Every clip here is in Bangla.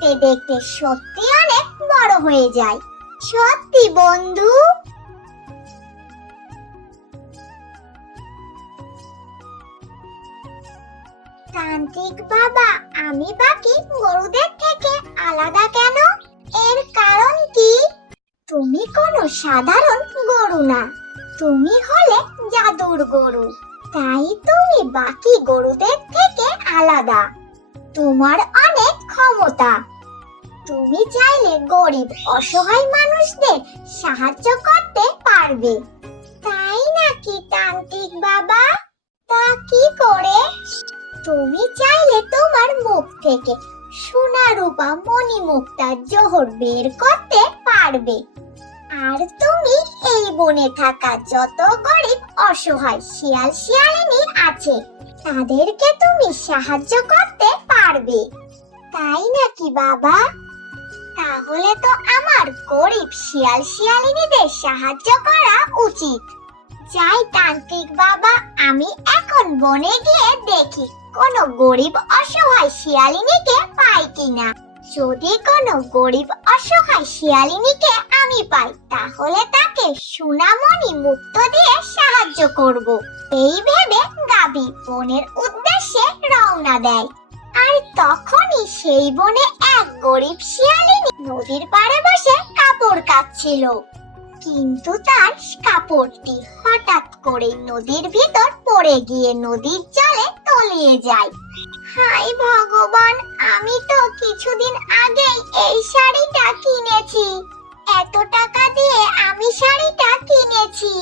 দেখতে দেখতে সত্যি অনেক বড় হয়ে যায়। সত্যি, বন্ধু। তান্ত্রিক বাবা, আমি বাকি গরুদের থেকে আলাদা কেন? এর কারণ কি? তুমি কোনো সাধারণ গরু না। তুমি হলে জাদুর গরু। তাই তুমি বাকি গরুদের থেকে আলাদা। তোমার অনেক ক্ষমতা। তুমি চাইলে গরিব, অসহায় মানুষদের সাহায্য করতে পারবে। তাই নাকি তান্ত্রিক বাবা? তা কি করে? তুমি চাইলে তোমার মুখ থেকে সোনা রূপা মণি মুক্তার জোহর বের করতে পারবে। আর তুমি এই বনে থাকা যত গরিব, অসহায় শিয়াল শিয়ালিনী আছে, তাদেরকে তুমি সাহায্য করতে পারবে। তাই নাকি, বাবা? তাহলে তো আমার গরিব শিয়াল শিয়ালিনীদের সাহায্য করা উচিত। যাই তান্ত্রিক বাবা, আমি এখন বনে গিয়ে দেখি কোনো গরিব অসহায় শিয়ালিনীকে পাই কিনা। যদি কোনো গরিব অসহায় শিয়ালিনীকে আমি পাই, তাহলে তাকে সোনামণি মুক্ত দিয়ে সাহায্য করব। এই ভেবে গাবি বনের উদ্দেশ্যে রওনা দেয়। আর তখনই সেই বনে এক গরিব শিয়ালিনী নদীর পাড়ে বসে কাপড় কাচ্ছিল। কিন্তু তার কাপড়টি হঠাৎ করে নদীর ভিতর পড়ে গিয়ে নদীর জলে তলিয়ে যায়। হাই ভগবান, আমি তো কিছুদিন আগেই এই শাড়িটা কিনেছি। এত টাকা দিয়ে আমি শাড়িটা কিনেছি।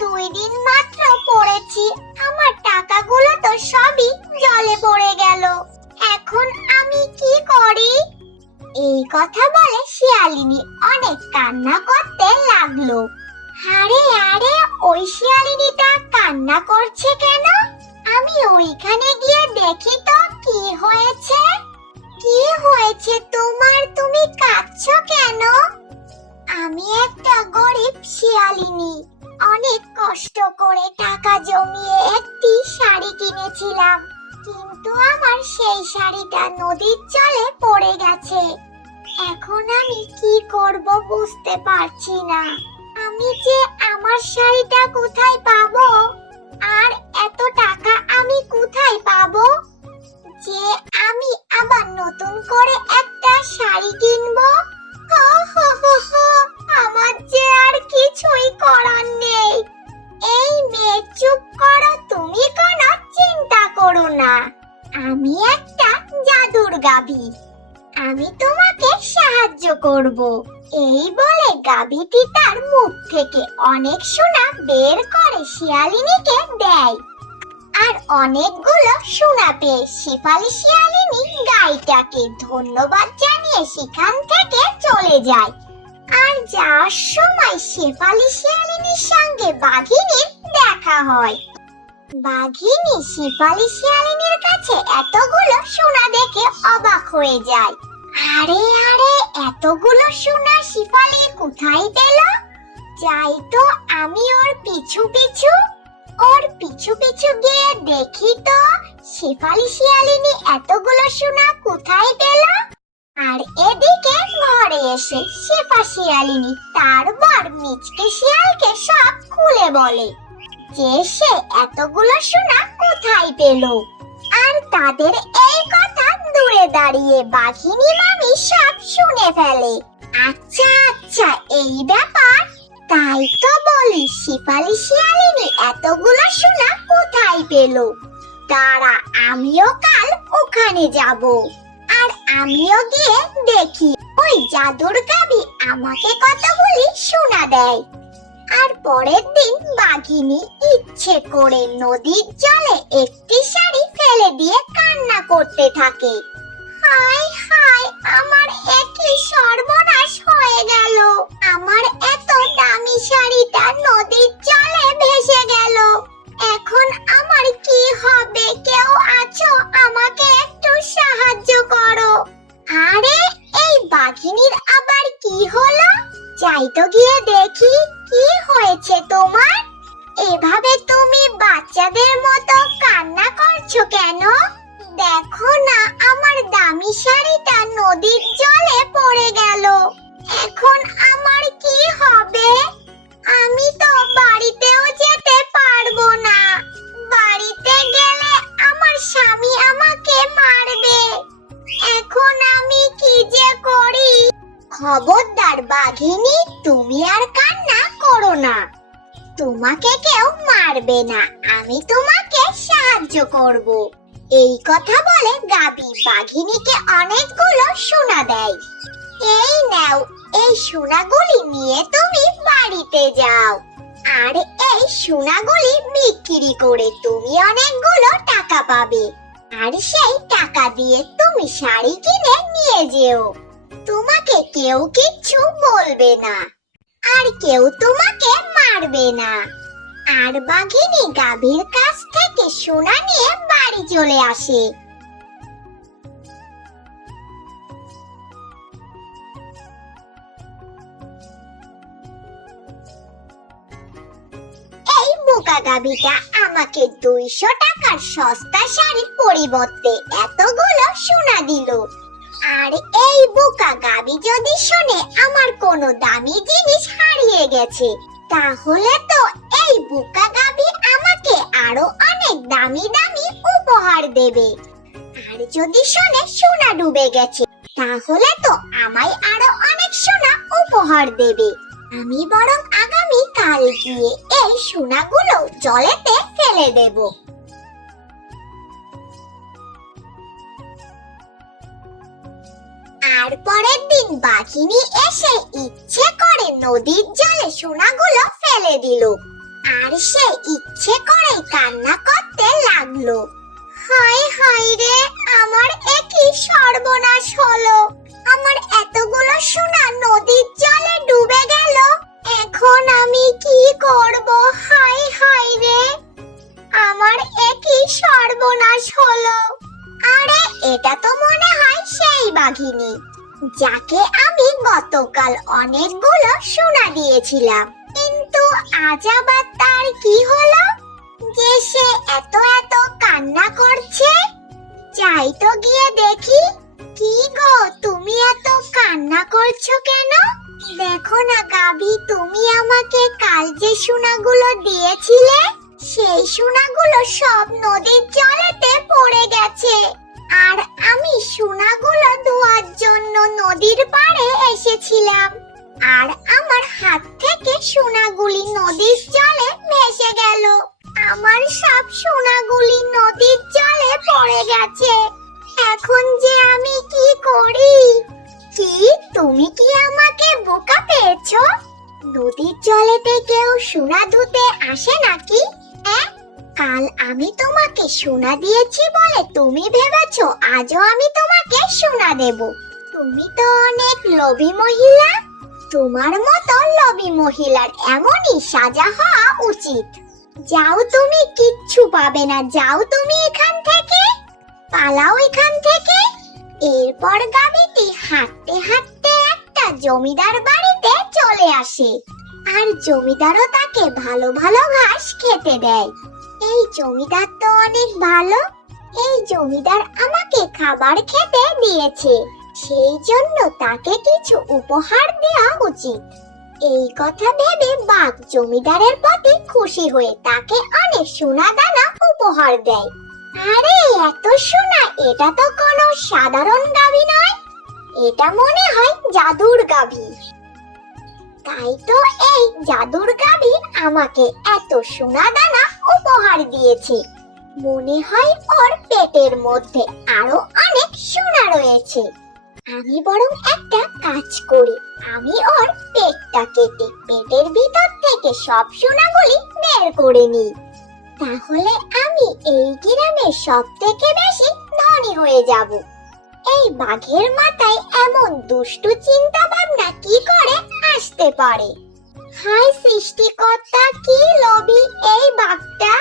দুই দিন মাত্র পরেছি আমার টাকাগুলো তো সবই জলে পড়ে গেল। এখন আমি কি করি? এই কথা বলে শিয়ালিনী অনেক কান্না করতে লাগল। আরে আরে, ওই শিয়ালিনীটা কান্না করছে কেন? আমি ওইখানে গিয়ে দেখি তো কি হয়েছে। কি হয়েছে তোমার? তুমি কাঁদছো কেন? আমি একটা গরিব শিয়ালিনী। অনেক কষ্ট করে টাকা জমিয়ে একটি শাড়ি কিনেছিলাম। কিন্তু আমার সেই শাড়িটা নদীর জলে পড়ে গেছে। এখন আমি কি করব বুঝতে পারছি না। আমি যে আমার শাড়িটা কোথায় পাবো? আর এত টাকা আমি কোথায় পাবো? যে আমি আবার নতুন করে একটা শাড়ি কিনবো? আমার যে আর কিছুই করার নেই। এই মেয়ে, চুপ করো, তুমি কোনো চিন্তা করো না। আমি একটা জাদুর গাভী। আমি তোমাকে সাহায্য করব। এই বলে গাভীটি তার মুখ থেকে অনেক সোনা বের করে শিয়ালিনীকে দেয়। আর অনেকগুলো সোনা পেয়ে শিফালি শিয়ালিনী গাইটাকে ধন্যবাদ জানিয়ে সেখান থেকে চলে যায়। আর যাওয়ার সময় শেফালি শিয়ালিনীর সঙ্গে বাঘিনীর দেখা হয়। বাঘিনী শেফালি শিয়ালিনীর কাছে এতগুলো সোনা দেখে অবাক হয়ে যায়। আরে আরে, এতগুলো সোনা শিফালি কোথায় পেল? যাই তো, আমি ওর পিছু পিছু, ওর পিছু পিছু গিয়ে দেখি তো শেফালি শিয়ালিনী এতগুলো সোনা কোথায় পেল? আর এদিকে ঘরে এসে শেফা শিয়ালিনী তার বর মিচকে শিয়ালকে সব খুলে বলে যে সে এতগুলো সোনা কোথায় পেল? আর তাদের এই কথা দূরে দাঁড়িয়ে বাঘিনী মামি সব শুনে ফেলে। আচ্ছা আচ্ছা এই ব্যাপার। তাই তো বলি, শিফালি শিয়ালিনী এতগুলো সোনা কোথায় পেল? তারা আমিও কাল ওখানে যাব। আর আমিও গিয়ে দেখি। ওই জাদুর গাবি আমাকে কতগুলি সোনা দেয়। আর পরের দিন বাঘিনী ইচ্ছে করে নদীর জলে একটি শাড়ি ফেলে দিয়ে কান্না করতে থাকে। হায় হায়, আমার একই সর্বনাশ হয়ে গেল। আমার এত দামি শাড়িটা নদীর জলে ভেসে গেল। এখন আমার কি হবে? কেউ যাই তো গিয়ে দেখি কি হয়েছে তোমার। বাঘিনী, তুমি আর কান্না করো না। তোমাকে কেউ মারবে না, আমি তোমাকে সাহায্য করব। এই কথা বলে গাবি বাঘিনীকে অনেকগুলো সোনা দেয়। এই নাও, এই সোনাগুলি নিয়ে তুমি বাড়িতে যাও। আর এই সোনাগুলি বিক্রি করে তুমি অনেকগুলো টাকা পাবে। আর সেই টাকা দিয়ে তুমি শাড়ি কিনে নিয়ে যেও। তোমাকে কেউ কিচ্ছু বলবে না। আর কেউ তোমাকে মারবে না। আর বাঘিনী গাভীর কাছ থেকে সোনা নিয়ে বাড়ি চলে আসে। এই বোকা আমাকে দুইশো টাকার সস্তা শাড়ির পরিবর্তে এতগুলো সোনা দিল। আর এই বোকা গাবি যদি শোনে, আমার কোনো দামি জিনিস হারিয়ে গেছে। তাহলে তো এই বোকা গাবি আমাকে আরও অনেক দামি দামি উপহার দেবে। আর যদি শোনে, সোনা ডুবে গেছে, তাহলে তো আমায় আরও অনেক সোনা উপহার দেবে। আমি বরং আগামী কাল গিয়ে এই সোনাগুলো জলেতে ফেলে দেবো। আর পরের দিন বাঘিনী এসে ইচ্ছে করে নদীর জলে সোনাগুলো ফেলে দিল। আর সে ইচ্ছে করে কান্না করতে লাগল। হায় হায় রে, আমার একই সর্বনাশ হলো? আমার এতগুলো সোনা নদীর জলে ডুবে গেল। এখন আমি কি করব? হায় হায় রে, আমার একই সর্বনাশ হলো? আরে, এটা তো মনে হয় সেই বাঘিনী, যাকে আমি গতকাল অনেকগুলো সোনা দিয়েছিলাম। কিন্তু আজ আবার তার কি হলো? যে সে এত এত কান্না করছে? যাই তো গিয়ে দেখি। কি গো, তুমি এত কান্না করছ কেন? দেখো না গাভী, তুমি আমাকে কাল যে সোনাগুলো দিয়েছিলে, সেই সোনাগুলো সব নদীর জলেতে পড়ে আর আমার হাত থেকে সোনাগুলি নদীর জলে ভেসে গেল। আমার সব সোনাগুলি নদীর জলে পড়ে গেছে। এখন যে আমি কি করি? কি? তুমি কি আমাকে বোকা পেয়েছ? নদীর জলেতে কেউ সোনা ধুতে আসে নাকি? কাল আমি তোমাকে সোনা দিয়েছি বলে তুমি ভেবেছো, আজও আমি তোমাকে সোনা দেব। তুমি তো অনেক লোভী মহিলা। তোমার মতো লবি মহিলার এমনই সাজা হওয়া উচিত। যাও তুমি, কিচ্ছু পাবে না। যাও তুমি এখান থেকে, পালাও এখান থেকে। এরপর গাবিটি হাঁটতে হাঁটতে একটা জমিদার বাড়িতে চলে আসে। আর জমিদারও তাকে ভালো ভালো ঘাস খেতে দেয়। এই জমিদার তো অনেক ভালো। এই জমিদার আমাকে খাবার খেতে দিয়েছে। সেই জন্য তাকে কিছু উপহার দেওয়া উচিত। এই কথা ভেবে বাঘ জমিদারের প্রতি খুশি হয়ে তাকে অনেক সোনা দানা উপহার দেয়। আরে, এত সোনা, এটা তো কোনো সাধারণ গাভী নয়। এটা মনে হয় জাদুর গাভী। তাই তো এই জাদুর গাভী আমাকে এত সোনা দানা উপহার দিয়েছে। মনে হয় ওর পেটের মধ্যে আরও অনেক সোনা রয়েছে। আমি বরং একটা কাজ করি। আমি ওর পেটটা কেটে পেটের ভিতর থেকে সব সোনাগুলি বের করে নিই। তাহলে আমি এই গ্রামের সব থেকে বেশি ধনী হয়ে যাব। এই বাঘের মাথায় এমন দুষ্টু চিন্তা ভাবনা কি করে আসতে পারে? হাই সৃষ্টিকর্তা, কি লবি এই বাঘটা।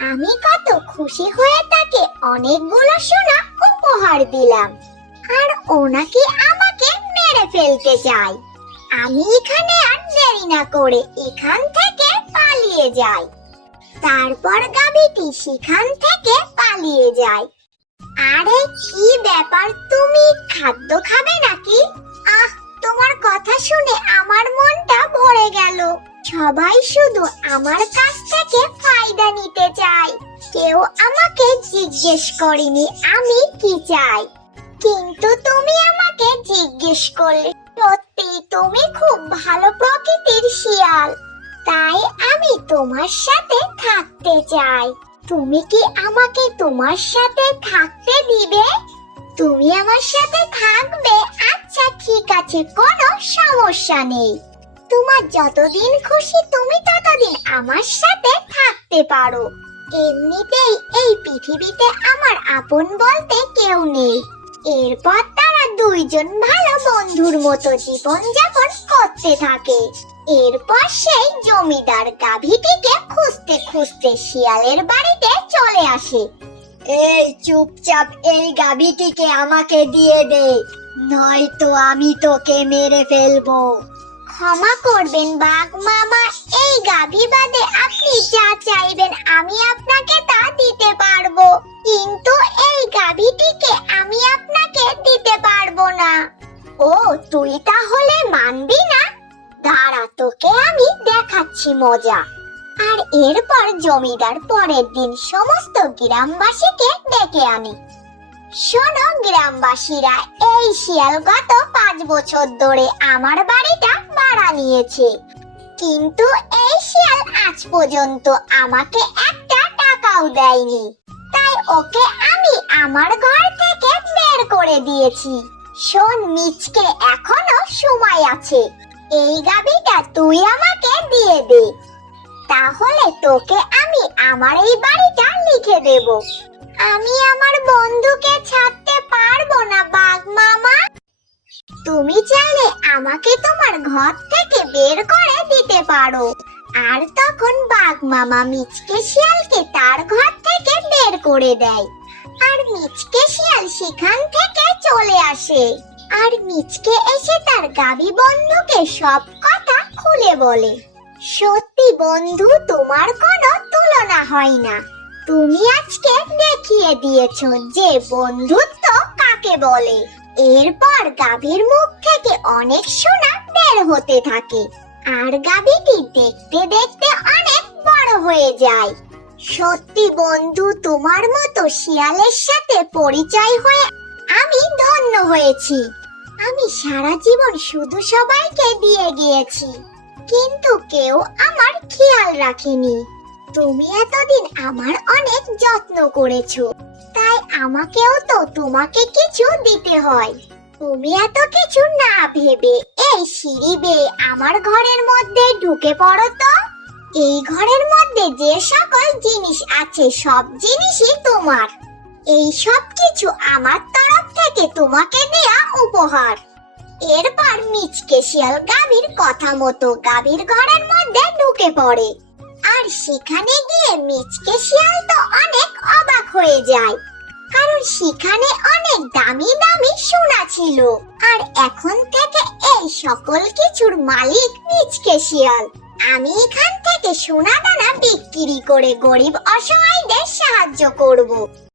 আমি কত খুশি হয়ে তাকে অনেকগুলো সোনা উপহার দিলাম। আর ওনাকে আমাকে মেরে ফেলতে চাই আমি এখানে আর দেরি না করে এখান থেকে পালিয়ে যাই। তারপর গাবিটি সেখান থেকে পালিয়ে যায়। আরে, কি ব্যাপার? তুমি খাদ্য খাবে নাকি? আহ, তোমার কথা শুনে আমার মনটা ভরে গেল। সবাই শুধু আমার কাছ থেকে ফায়দা নিতে চায়। কেউ আমাকে জিজ্ঞেস করেনি আমি কি চাই। কিন্তু তুমি আমাকে জিজ্ঞেস করলে, সত্যি তুমি খুব ভালো প্রকৃতির শিয়াল। তাই আমি তোমার সাথে থাকতে চাই। তুমি কি আমাকে তোমার সাথে থাকতে দিবে? তুমি আমার সাথে থাকবে? আচ্ছা ঠিক আছে, কোনো সমস্যা নেই। তোমার যতদিন খুশি তুমি ততদিন আমার সাথে থাকতে পারো। এমনিতেই এই পৃথিবীতে আমার আপন বলতে কেউ নেই। এরপর তারা দুইজন ভালো বন্ধুর মতো জীবন যাপন করতে থাকে। এরপর সেই জমিদার গাভীটিকে খুঁজতে খুঁজতে শিয়ালের বাড়িতে চলে আসে। এই চুপচাপ এই গাভীটিকে আমাকে দিয়ে দে, নয়তো আমি তোকে মেরে ফেলব। ক্ষমা করবেন বাঘ মামা, এই গাভী বাদে আপনি মজা। আর এরপর জমিদার পরের দিন সমস্ত গ্রামবাসীকে ডেকে আনে। শোনো গ্রামবাসীরা, এই শিয়াল গত পাঁচ বছর ধরে আমার বাড়িটা ভাড়া নিয়েছে। কিন্তু এই শিয়াল আজ পর্যন্ত আমাকে একটা টাকাও দেয়নি। তাই ওকে আমি আমার ঘর থেকে বের করে দিয়েছি। শোন মিচকে, এখনও সময় আছে। এই গাবিটা তুই আমাকে দিয়ে দে। তাহলে তোকে আমি আমার এই বাড়িটা লিখে দেব। আমি আমার বন্ধুকে ছাড়তে পারব না, বাঘ মামা। তুমি চাইলে আমাকে তোমার ঘর থেকে বের করে দিতে পারো। আর তখন বাঘ মামা মিচকে শিয়ালকে তার ঘর থেকে বের করে দেয়। আর মিচকে শিয়াল সেখান থেকে চলে আসে। আর মিচকে এসে তার গাবি বন্ধুকে সব কথা খুলে বলে। সত্যি বন্ধু, তোমার কোনো তুলনা হয় না। তুমি আজকে দেখিয়ে দিয়েছ যে বন্ধুত্ব কাকে বলে। এরপর গাভীর মুখ থেকে অনেক সোনা বের হতে থাকে। আর গাভীটি দেখতে দেখতে অনেক বড় হয়ে যায়। সত্যি বন্ধু, তোমার মতো শিয়ালের সাথে পরিচয় হয়ে আমি ধন্য হয়েছি। আমি সারা জীবন শুধু সবাইকে দিয়ে গিয়েছি, কিন্তু কেউ আমার খেয়াল রাখেনি। তুমি এতদিন আমার অনেক যত্ন করেছ, তাই আমাকেও তো তোমাকে কিছু দিতে হয়। তুমি এত কিছু না ভেবে এই সিঁড়ি বেয়ে আমার ঘরের মধ্যে ঢুকে পড়ো তো। এই ঘরের মধ্যে যে সকল জিনিস আছে, সব জিনিসই তোমার। এই সব কিছু আমার তরফ থেকে তোমাকে দেয়া উপহার। এরপর মিচকে শিয়াল গাভীর কথা মতো গাভীর ঘরের মধ্যে ঢুকে পড়ে। আর সেখানে গিয়ে মিচকে শিয়াল তো অনেক অবাক হয়ে যায়। কারণ সেখানে অনেক দামি দামি সোনা ছিল। আর এখন থেকে এই সকল কিছুর মালিক মিচকে শিয়াল। আমি এখান থেকে সোনা দানা বিক্রি করে গরিব অসহায়দের সাহায্য করব।